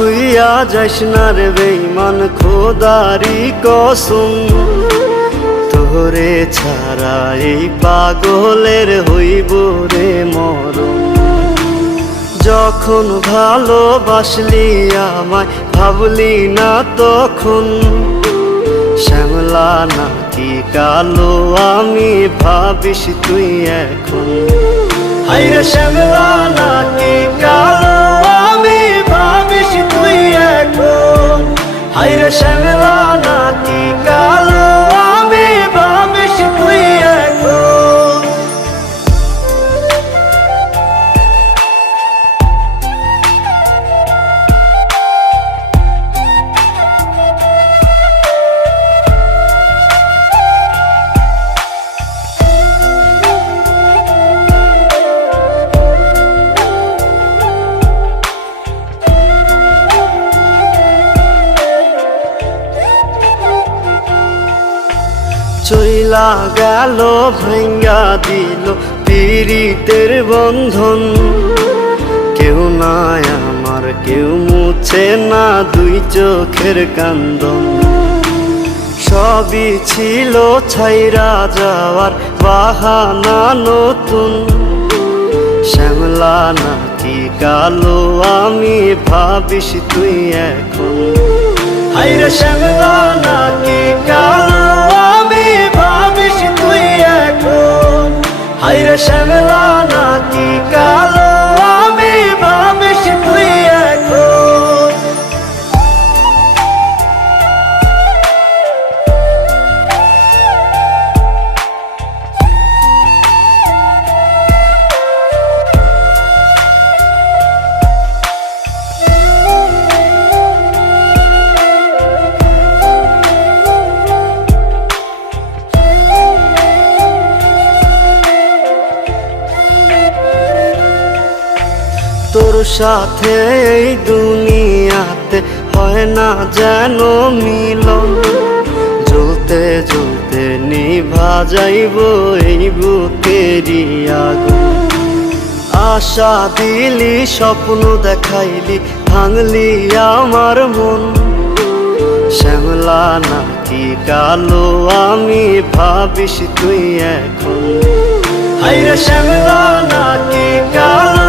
থুইয়া যাইস না রে বেঈমান, খোদারি কসম। তোরে ছাড়া এই পাগলের হইব রে মরণ। যখন ভালোবাসলি আমায় ভাবলি না তখন, শ্যামলা নাকি কালো আমি ভাবিস তুই এখন। হায়রে শ্যামলা নাকি কালো আমি ভাবিস তুই এখন। হায়রে শ্যামলা নাকি কালো আমি ভাবিস তুই এখন। চইলা গেল ভাঙ্গা দিল পীড়িতের বন্ধন। কেউ নাই আমার, কেউ মুছে না দুই চোখের কান্দন। সবই ছিল ছাইরা যাওয়ার বাহানা নতুন। শ্যামলা নাকি কালো আমি ভাবিস তুই এখন। হায়রে শ্যামলা নাকি কালো আমি ভাবিস তুই এখন। হায়রে শ্যামলা নাকি কালো আমি ভাবিস তুই এখন। তোর সাথে এই দুনিয়াতে হয় না যেন মিলন। জ্বলতে জ্বলতে নিভা যাইব এই বুকেরই আগুন। আশা দিলি, স্বপ্ন দেখাইলি, ভাঙলি আমার মন। শ্যামলা নাকি কালো আমি ভাবিস তুই এখন। হায়রে শ্যামলা নাকি কালো